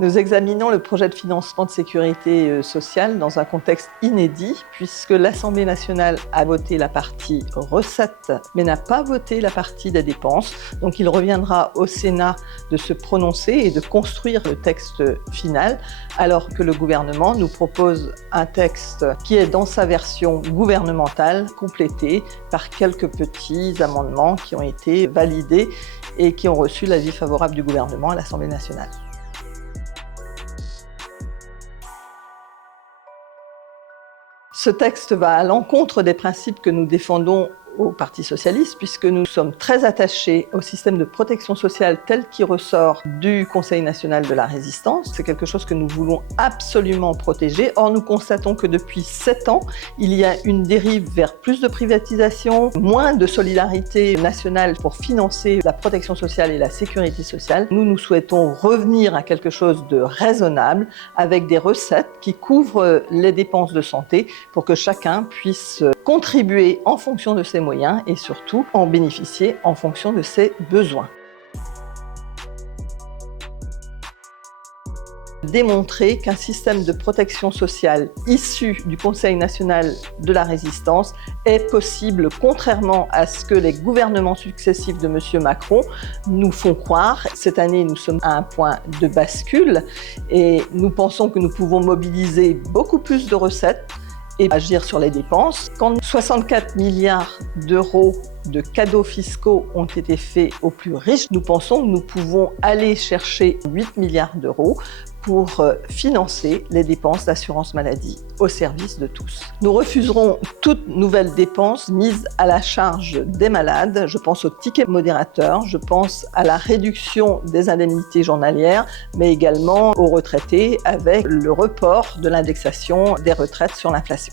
Nous examinons le projet de financement de sécurité sociale dans un contexte inédit puisque l'Assemblée nationale a voté la partie recettes mais n'a pas voté la partie des dépenses. Donc il reviendra au Sénat de se prononcer et de construire le texte final alors que le gouvernement nous propose un texte qui est dans sa version gouvernementale complété par quelques petits amendements qui ont été validés et qui ont reçu l'avis favorable du gouvernement à l'Assemblée nationale. Ce texte va à l'encontre des principes que nous défendons au Parti socialiste, puisque nous sommes très attachés au système de protection sociale tel qu'il ressort du Conseil national de la résistance. C'est quelque chose que nous voulons absolument protéger. Or, nous constatons que depuis 7 ans, il y a une dérive vers plus de privatisation, moins de solidarité nationale pour financer la protection sociale et la sécurité sociale. Nous souhaitons revenir à quelque chose de raisonnable, avec des recettes qui couvrent les dépenses de santé pour que chacun puisse contribuer en fonction de ses moyens et surtout en bénéficier en fonction de ses besoins. Démontrer qu'un système de protection sociale issu du Conseil national de la résistance est possible, contrairement à ce que les gouvernements successifs de M. Macron nous font croire. Cette année, nous sommes à un point de bascule et nous pensons que nous pouvons mobiliser beaucoup plus de recettes et agir sur les dépenses. Quand 64 milliards d'euros de cadeaux fiscaux ont été faits aux plus riches, nous pensons que nous pouvons aller chercher 8 milliards d'euros pour financer les dépenses d'assurance maladie au service de tous. Nous refuserons toute nouvelle dépense mise à la charge des malades. Je pense au ticket modérateur, je pense à la réduction des indemnités journalières, mais également aux retraités avec le report de l'indexation des retraites sur l'inflation.